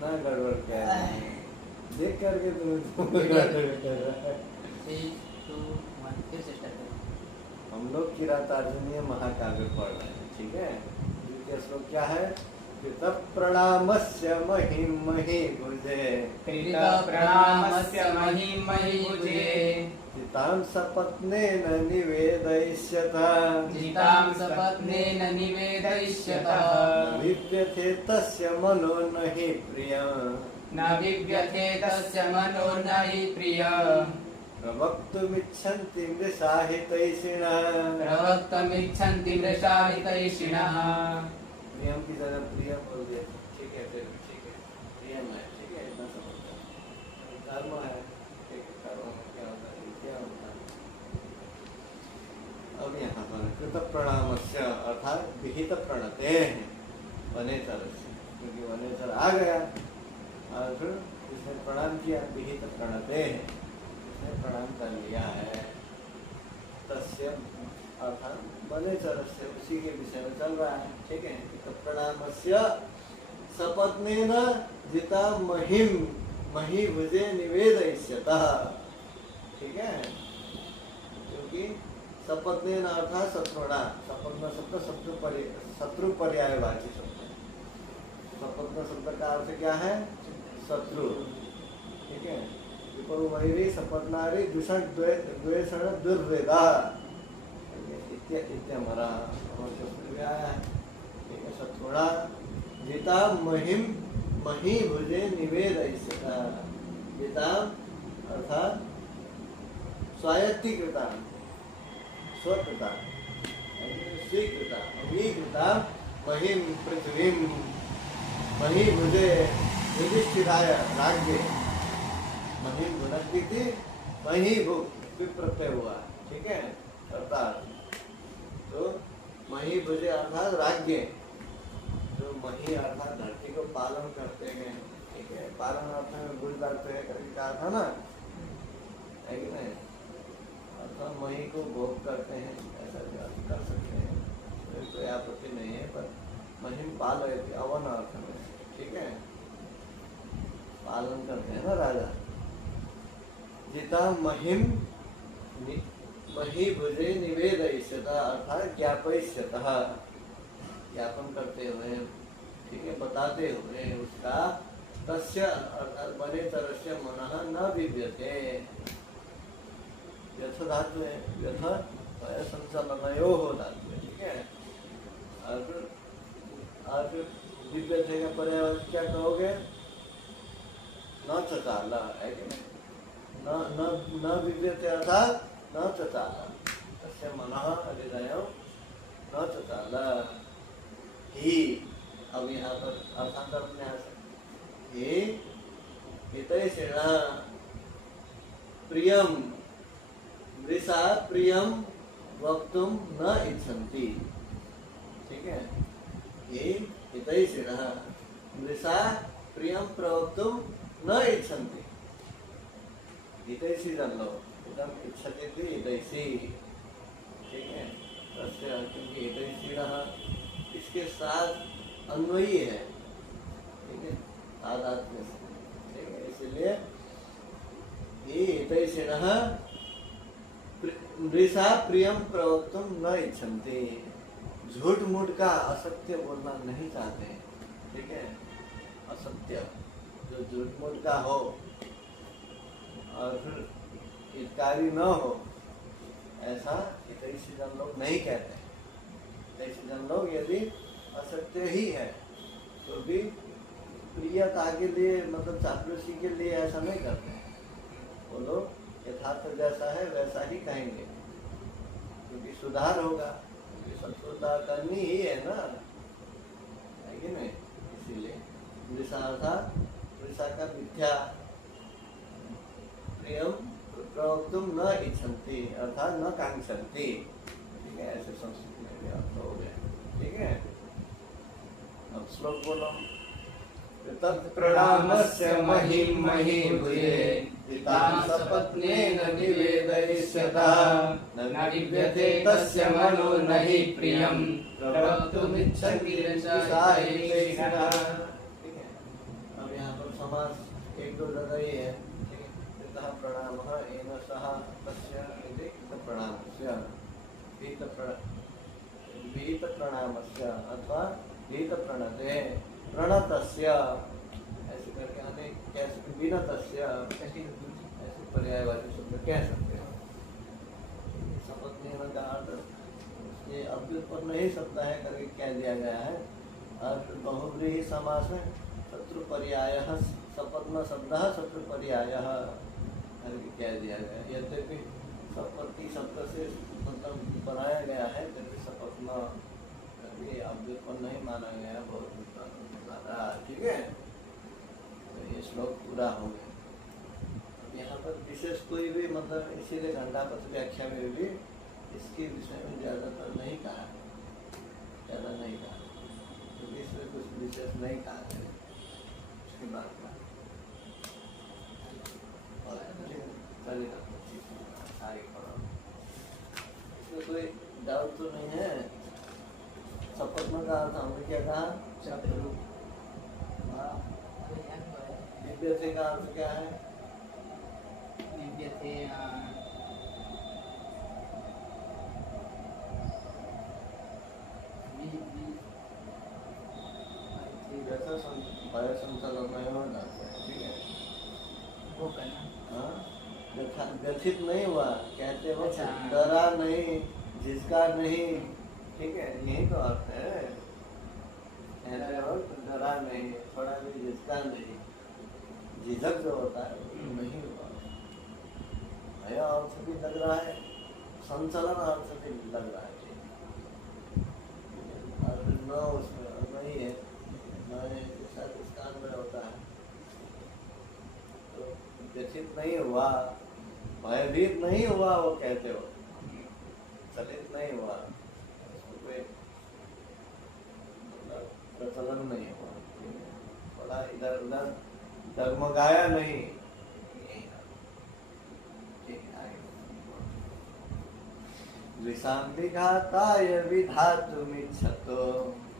ना गड़बड़ कह रहे हैं, देख करके तुम्हें गड़बड़ कर रहा है। 3, 2, 1 फिर से स्टार्ट करें। हम लोग किरातार्जुनीय महाकाव्य पढ़ रहे हैं, ठीक है। द्वितीय श्लोक क्या है? कृत प्रणामस्य महिमहि भुजे, कृत प्रणामस्य महिमहिभुजे, जितां सपत्नेन निवेदयिष्यतः, जितां सपत्नेन निवेदयिष्यतः, विद्यते तस्य मनो न हि प्रियम्, न विव्यथे तस्य मनो न हि प्रियम्, प्रवक्तुमिच्छन्ति मृषाहितैषिणः, प्रवक्तुमिच्छन्ति मृषाहितैषिणः। प्रियम की जगह प्रिय बोल दिया, ठीक है, फिर ठीक है, प्रियम है, ठीक है, इतना समझता है। कर्म है, ठीक है, कर्म में क्या होता है, क्या होता है। अब यहाँ पर कृत प्रणामस्य अर्थात विहित प्रणते हैं वनेचर से, क्योंकि वनेचर आ गया और फिर इसने प्रणाम किया, विहित प्रणते हैं, इसने प्रणाम कर लिया है। तस्य अर्थात वनेचर से, उसी के विषय में चल रहा है, ठीक है। तो प्रणामस्य सपत्नेन जिता महिम महिभुजे निवेदयिष्यतः, ठीक है। क्योंकि सपत्नेन अर्थात शत्रुणा, सपत्न शब्द शत्रु पर्यायवाची शब्द है। सपत्न शब्द का अर्थ क्या है? शत्रु, ठीक है। वैरी सपत्नारी दूषण द्वेषण दुर्वेदा इत्यमरा आया, ठीक है। शत्रुणा जिता महिम महिभुजे निवेदयिष्यतः, जिता अर्थात स्वायत्तीकृता, स्वकृता, स्वीकृता, अङ्गीकृता महिम पृथ्वीं महिभुजे युधिष्ठिराय राज्ञे, महिम भुनक्ति थी, महिभुक् प्रत्यय हुआ, ठीक है। अर्थात तो मही भुजे अर्थात राज्ञ, जो मही अर्थात धरती को पालन करते हैं, ठीक है। पालन अर्थ में भूल जाते हैं, कभी कहा था ना, है कि नहीं? अर्थात मही को भोग करते हैं, ऐसा कर सकते हैं, कोई आपत्ति नहीं है। पर महिम पालयति अवन अर्थ में, ठीक है, पालन करते हैं ना राजा। जिता महिम महिभुजे निवेदयिष्यतः अर्थात ज्ञापयिष्यतः, ज्ञापन करते हुए, ठीक है, बताते हुए उसका, तस्य अर्थात वनेचरस्य मनः न विद्यते, यथ धातु है, यथ संचलनयोः धातु है, ठीक है। और फिर विद्यते का पर्याय क्या कहोगे? न चचाला, है कि नहीं? न विद्यते अर्थात न चचाला, तस्य मनः हृदयं न चचाला ही। अब यहाँ पर अर्थांतर में आ सकते, हे हितैषिणः प्रियं मृषा प्रियं वक्तुं न इच्छन्ति, ठीक है। हे हितैषिणः मृषा प्रियं प्रवक्तुं न इच्छन्ति, हितैषी जान लो, एकदम इच्छते थे हितैषी, ठीक है। तस्य क्योंकि हितैषिणः इसके साथ अन्वयी है, ठीक है, आदात्म्य से, ठीक है। इसलिए ये हितैषिणः मृषा प्रियं प्रवक्तुं न इच्छन्ति, झूठ मूठ का असत्य बोलना नहीं चाहते, ठीक है। असत्य जो झूठ मूठ का हो और फिर हितकारी न हो, ऐसा हितैषी जन लोग नहीं कहते। हितैषी जन लोग यदि असत्य ही है तो भी प्रियता के लिए, मतलब चापलूसी के लिए ऐसा नहीं करते। वो लोग यथार्थ जैसा है वैसा ही कहेंगे, क्योंकि सुधार होगा, क्योंकि शत्रुता करनी ही है ना, है कि नहीं? इसीलिए मृषा अर्थात मृषा का मिथ्या, प्रियम प्रवक्तुं न इच्छन्ति अर्थात न कांक्षन्ति, ठीक है। ऐसे संस्कृत में भी अर्थ हो गया, ठीक है। अब श्लोक बोलो। तत्प्रणामस्य महिं महिभुजे, जितां सपत्नेन निवेदयिष्यतः, न विद्यते तस्य मनो न हि प्रियं, प्रवक्तुमिच्छन्ति मृषाहितैषिणः। ठीक है। अब यहाँ समास एक दो जगह ही है, ठीक है। यतः प्रणामः येन सह तस्य इति प्रणामस्य विहित प्रणामस्य अथवा विहित प्रणते प्रणतस्य ऐसे करके अनेक कैसे विनतस्य ऐसे पर्यायवाची शब्द कह सकते हो। शपथ लेने का अर्थ ये अव्युत्पन्न नहीं सकता है करके कह दिया गया है। अर्थ बहुव्रीहि समास में शत्रु पर्याय सपत्न शब्द शत्रु पर्याय करके कह दिया गया है। यद्यपि सपत्ति शब्द से मतलब बनाया गया है तभी सपत्न करके अव्युत्पन्न नहीं माना गया, बहुत ठीक है। तो ये श्लोक पूरा हो गया। यहाँ पर विशेष कोई भी मतलब इसीलिए घंटापथ व्याख्या में भी इसके विषय में ज़्यादातर नहीं कहा, ज़्यादा नहीं कहा, क्योंकि इसमें कुछ विशेष नहीं कहा है। उसके बाद चलेगा आगे पढ़ो, इसमें कोई डाउट तो नहीं है। शपथ में कहा था हमने क्या कहा? दिव्य थे का अर्थ क्या है? दिव्य थे भय संचालन में होना, ठीक है। वो करना व्यथित नहीं हुआ कहते हो, अच्छा। डरा नहीं, झिझका नहीं, ठीक है, यही तो अर्थ है। कहते हो डरा नहीं, थोड़ा भी झिझका नहीं, झिझक जो होता है वो नहीं हुआ। भय अर्थ भी लग रहा है, संचलन अर्थ भी लग रहा है, न उसमें नहीं है, स्थान में होता है। तो व्यथित नहीं हुआ, भयभीत नहीं हुआ, वो कहते हो चलित नहीं हुआ, कोई मतलब प्रचलन नहीं हुआ, थोड़ा इधर उधर डगमगाया नहीं। द्विषां विघाताय विधातुमिच्छतो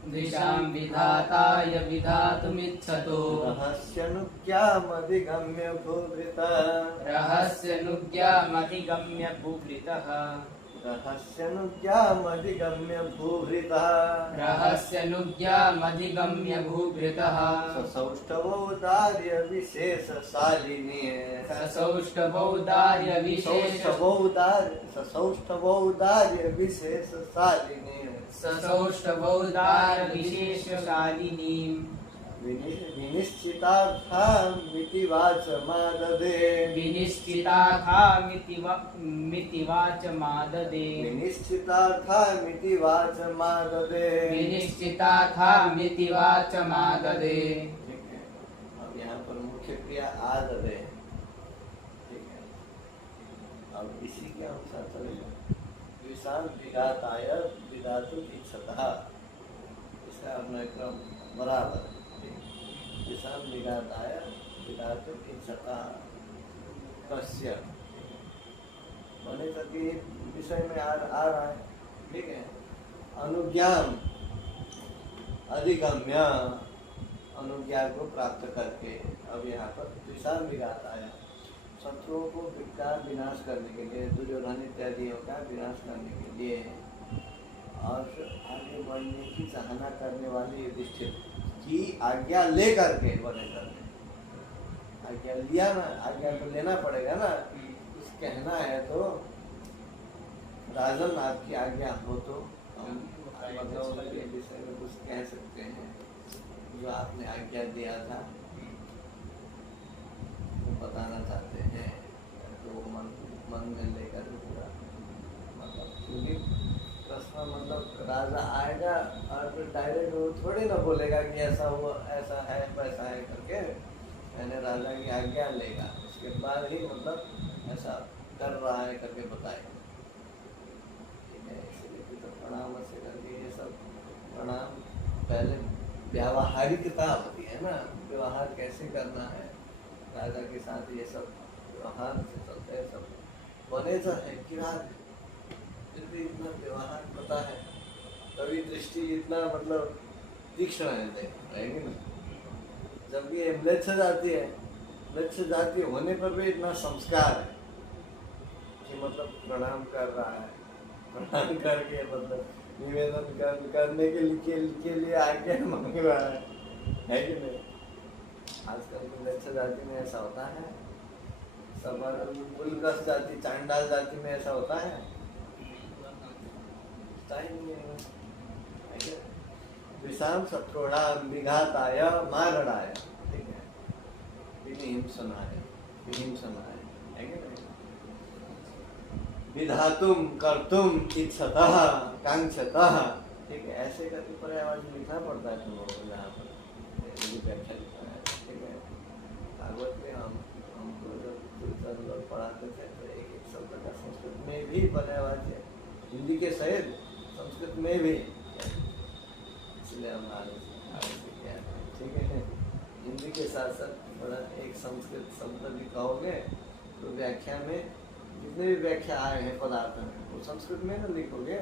द्विषां विधाताय विधातुमिच्छतो रहस्यनुज्ञामधिगम्य भूभृतः रहस्यनुज्ञामधिगम्य भूभृतः रहस्यनुज्ञामधिगम्य भूभृतः रहस्यनुज्ञामधिगम्य भूभृतः ससौष्ठवौदार्य विशेषशालिनी ससौष्ठवौदार्य विशेष ससौष्ठवौदार्य विशेषशालिनी ससौष्ठवौदार्य विशेषशालिनीं विनिश्चितार्थामिति वाचमाददे विनिश्चितार्थामिति वाचमाददे विनिश्चितार्थामिति वाचमाददे विनिश्चितार्थामिति वाचमाददे। ठीक है। अब यहाँ पर मुख्य क्रिया आददे, ठीक है। अब इसी के अनुसार चलेगा। विशाल विघाताय विधातु इच्छतः, इसका अपना क्रम बराबर है। विशाल विघाताय विधातु इच्छतः कस्य बने तक विषय में आ रहा है, ठीक है। अनुज्ञान अधिगम्य, अनुज्ञा को प्राप्त करके। अब यहाँ पर विशाल विघाताय शत्रुओं को विनाश करने के लिए, दुर्योधन इत्यादियों का विनाश करने के लिए और आगे बढ़ने की चाहना करने वाले युधिष्ठिर की आज्ञा ले करके बने करके, आज्ञा लिया ना, आज्ञा तो लेना पड़ेगा ना। कुछ कहना है तो राजन आपकी आज्ञा हो तो हम के विषय में कुछ कह सकते हैं, जो आपने आज्ञा दिया था वो बताना चाहते हैं, तो मन में लेकर पूरा मतलब, क्योंकि प्रश्न मतलब राजा आएगा और फिर डायरेक्ट वो थोड़ी ना बोलेगा कि ऐसा हुआ, ऐसा है, वैसा है करके। मैंने राजा की आज्ञा लेगा, उसके बाद ही मतलब ऐसा कर रहा है करके बताएगा, ठीक है। इसलिए तो प्रणाम से करके ये सब प्रणाम पहले व्यावहारिकता होती है ना, व्यवहार कैसे करना है राजा के साथ, ये सब व्यवहार से चलते हैं। सब बने तो है किरात, फिर भी इतना व्यवहार पता है, तभी दृष्टि इतना मतलब तीक्ष्ण है, रहेगी ना। जबकि ये म्लेच्छ जाति है, म्लेच्छ जाति होने पर भी इतना संस्कार है कि मतलब प्रणाम कर रहा है, प्रणाम करके मतलब निवेदन करने के लिए आज्ञा मांग रहा है कि नहीं? आजकल की म्लेच्छ जाति में ऐसा होता है, सब उल्कस जाति, चांडाल जाति में ऐसा होता है? नहीं है। विषाम शत्रुणाम विघाताय मारणाय, ठीक है, विहिंसनाय, विहिंसनाय, है कि नहीं? विधातुम कर्तुम इच्छतः कांक्षतः, ठीक है, ऐसे करके पर्यायवाची लिखना पड़ता है तुम लोगों को यहाँ पर व्याख्या लिखा है, ठीक है। भागवत में हमको जब लोग पढ़ाते थे तो एक एक शब्द का संस्कृत में भी पर्यायवाची, हिंदी के सहित संस्कृत में भी, इसलिए हम आगे से क्या है, ठीक है। हिंदी के साथ साथ थोड़ा एक संस्कृत शब्द भी कहोगे तो व्याख्या में जितने भी व्याख्या आए हैं पदार्थ में वो संस्कृत में ना लिखोगे,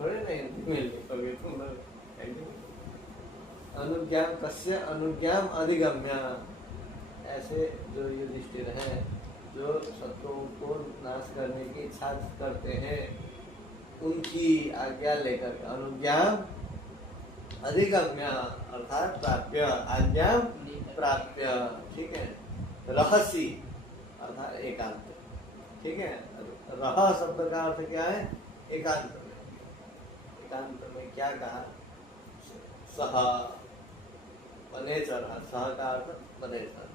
थोड़े ना हिंदी में लिखोगे तुम लोग। अनुज्ञान कस्य अनुज्ञान अधिगम्य, ऐसे जो युधिष्ठिर हैं जो शत्रुओं को नाश करने की इच्छा करते हैं, उनकी आज्ञा लेकर अनुज्ञान अधिगम्य अर्थात प्राप्य, आज्ञा प्राप्य, ठीक है। रहसी अर्थात एकांत, ठीक है। रह शब्द का अर्थ क्या है? एकांत में। एकांत में क्या कहा? सह वनेचर, सह का अर्थ वनेचर।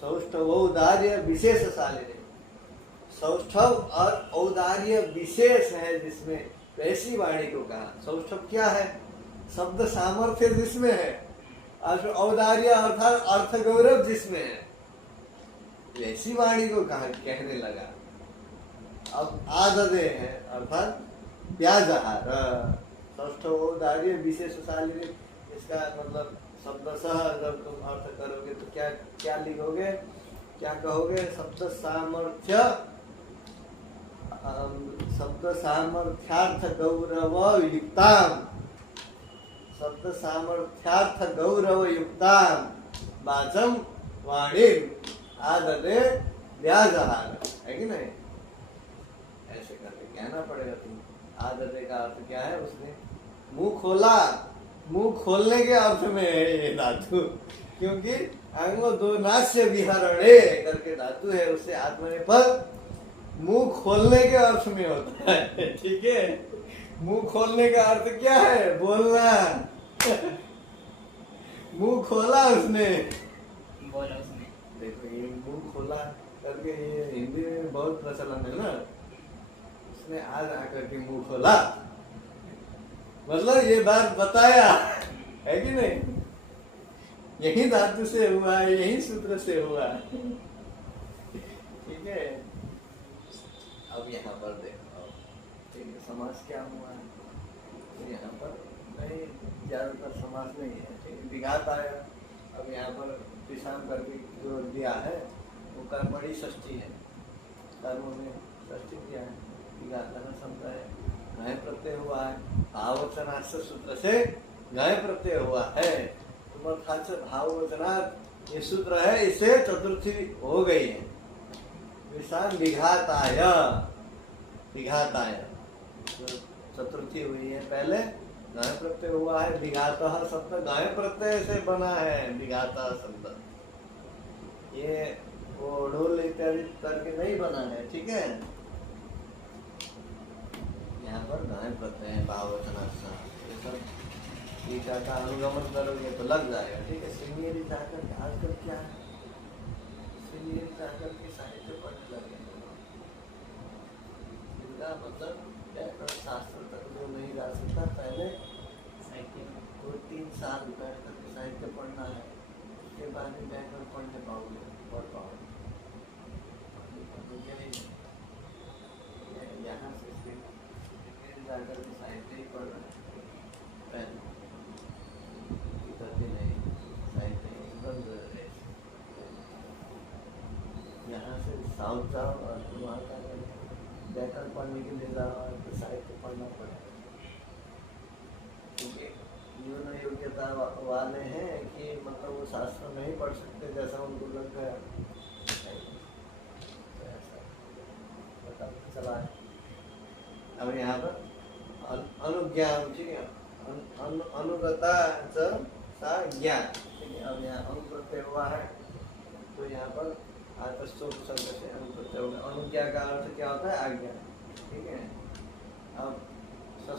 सौष्ठव औदार्य विशेषशालिनी, सौष्ठव और औदार्य विशेष है जिसमें, वैसी वाणी को कहा। सौष्ठव क्या है? शब्द सामर्थ्य जिसमें है, और औदार्य अर्थात अर्थ गौरव जिसमें है, वैसी वाणी को कहा, कहने लगा। अब आददे है अर्थात व्याजहार, सौष्ठव औदार्य विशेषशालिनी, इसका मतलब शब्दशः जब तुम अर्थ करोगे तो क्या क्या लिखोगे, क्या कहोगे? शब्द सामर्थ्य, शब्द सामर्थ्यार्थ गौरव युक्ताम, शब्द सामर्थ्यार्थ गौरव युक्ताम वाचम वाणी आददे व्याजहार, है कि नहीं? ऐसे करके कहना पड़ेगा तुम। आददे का अर्थ क्या है? उसने मुंह खोला, मुंह खोलने के अर्थ में है ये धातु, क्योंकि अंगो दो नास्य विहरणे करके धातु है, उससे आत्मनेपद मुंह खोलने के अर्थ में होता है, ठीक है। मुंह खोलने का अर्थ क्या है? बोलना। मुंह खोला उसने, बोला उसने। देखो ये मुंह खोला करके ये हिंदी में बहुत प्रचलन है ना, उसने आज आकर के मुंह खोला, मतलब ये बात बताया, है कि नहीं? यही धातु से हुआ है, यही सूत्र से हुआ है, ठीक है। अब यहाँ पर देखो, ठीक है, समास क्या हुआ है? तो यहाँ पर नहीं, ज्यादातर समास नहीं है, ठीक है, विघात आया। अब यहाँ पर विषाम करके जो दिया है वो कर्मणि षष्ठी है, कर्म में षष्ठी दिया है, विघात शब्द है, गाय प्रत्यय हुआ है, भाववचनार्थ सूत्र से गाय प्रत्यय हुआ है, तुमर्थात् से भाववचनार्थ ये सूत्र है, इससे चतुर्थी हो गई है। विषाम विघाताय, विघाताय चतुर्थी हुई है, पहले गाय प्रत्यय हुआ है, विघातः शब्द गाय प्रत्यय से बना है, विघाता शब्द ये वो ढोल इत्यादि करके नहीं बना है, ठीक है। यहाँ पर गाय प्रत्यय है, भाववचनार्थ, ये सब टीका का अनुगमन करोगे तो लग जाएगा, ठीक है। श्रृंगेरी जाकर आजकल क्या है, श्रृंगेरी जाकर के साहित्य पढ़ने लगे, इनका मतलब व्याकरण शास्त्र तक जो नहीं जा सकता, पहले साहित्य 2-3 साल बैठ करके साहित्य पढ़ना है, उसके बाद ही व्याकरण पढ़ने पाओगे, पढ़ पाओगे। यहाँ से जाकर के साहित्य ही पढ़ रहे हैं, नहीं साहित्य बंद रहे। यहाँ से साउथ जाओ और वहाँ का व्याकरण पढ़ने के लिए जाओ तो साहित्य पढ़ना पड़ेगा, क्योंकि न्यून योग्यता वाले हैं कि मतलब वो शास्त्र नहीं पढ़ सकते जैसा उनको लग गया, ऐसा पता चला है। अब यहाँ पर अनुज्ञान, ठीक है, अनुगता सा ज्ञान, ठीक है। अब यहाँ अनुप्रत्यय हुआ है तो यहाँ पर आतस्थोप शब्द से अनुप्रत्यय होगा। अनुज्ञा का अर्थ क्या होता है? आज्ञा, ठीक है। अब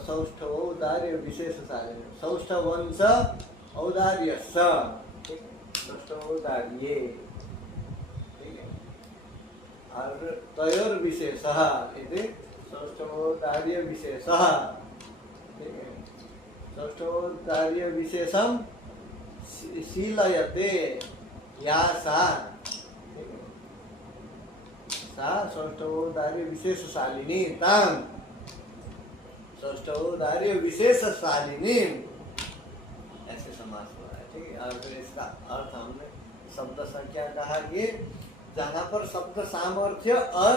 सौष्ठ औदार्य विशेष सारे, सौष्ठ वंश औदार्य स, ठीक है, सौष्ठ औदार्य, ठीक है। और तयोर विशेष इति सौष्ठ औदार्य विशेष, ठीक है। सौष्ठ औदार्य विशेषम शीलयते या सा, ठीक है। सा सौष्ठ औदार्य विशेष शालिनी ताम, षष्ठोदार्य विशेष शालिनी, ऐसे समास हुआ है, ठीक है। और फिर इसका अर्थ हमने शब्द संख्या कहा कि जहाँ पर शब्द सामर्थ्य और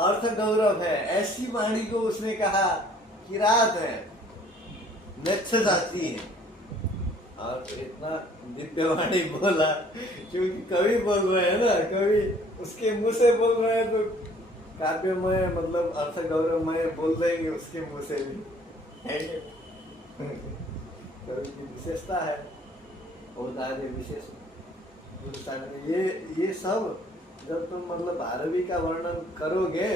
अर्थ गौरव है, ऐसी वाणी को उसने कहा किरात है, नेच्छ जाती है। और फिर इतना दिव्य वाणी बोला, क्योंकि कवि बोल रहे हैं ना, कवि उसके मुंह से बोल रहे हैं तो काव्यमय मतलब अर्थ गौरवमय बोल देंगे उसके मुंह से भी, है कवि की विशेषता है। औदार्य विशेष ये सब जब तुम मतलब भारवी का वर्णन करोगे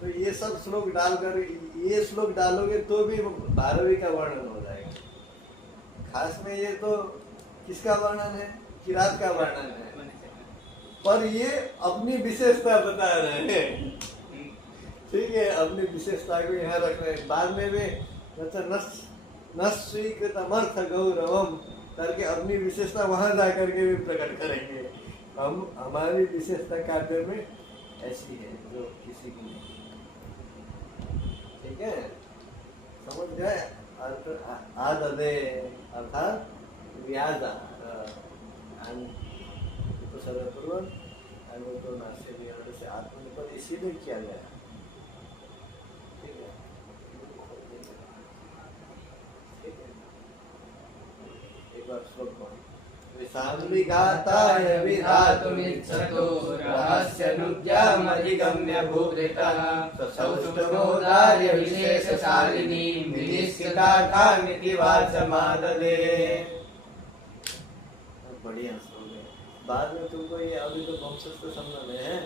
तो ये सब श्लोक डालकर, ये श्लोक डालोगे तो भी भारवी का वर्णन हो जाएगा। खास में ये तो किसका वर्णन है? किरात का वर्णन है, पर ये अपनी विशेषता बता रहे हैं, ठीक है। अपनी विशेषता को यहाँ रख रहे हैं। बाद में भी न स्वीकृतमर्थ गौरवम करके अपनी विशेषता वहां जा करके भी प्रकट करेंगे। हम हमारी विशेषता काव्य में ऐसी है जो किसी की नहीं, ठीक है, समझ गए। आददे अर्थात व्याजा सर्वपूर्व तो नाश्य से आत्मनिपद इसीलिए किया गया, ठीक है, ठीक है। एक बार श्लोक पढ़ो। विसाम्बिघाताय विधातुमिच्छतो रहस्यनुज्ञामधिगम्य भूभृतः सौष्ठवोदार्य विशेषशालिनीं विनिष्कृतार्थामिति वाचमाददे। बढ़िया श्लोक है। बाद में तुमको ये अभी तो वंशस्थ संबंध में है,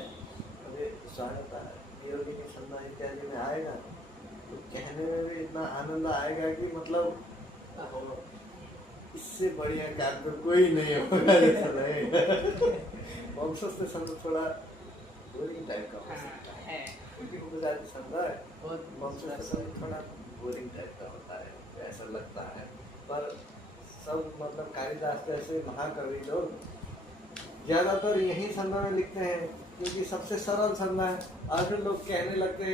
अभी स्वागता योगी के संबंध इत्यादि में आएगा तो कहने में भी इतना आनंद आएगा कि मतलब इससे बढ़िया काव्य कोई नहीं होगा, ऐसा लगेगा। वंशस्थ संबंध थोड़ा बोरिंग टाइप का हो सकता है, क्योंकि उपजाति संबंध और वंशस्थ संबंध थोड़ा बोरिंग टाइप का होता है, ऐसा लगता है। पर सब मतलब कालिदास जैसे महाकवि लोग ज्यादातर यही संज्ञा में लिखते हैं, क्योंकि सबसे सरल संज्ञा है। और फिर लोग कहने लगते हैं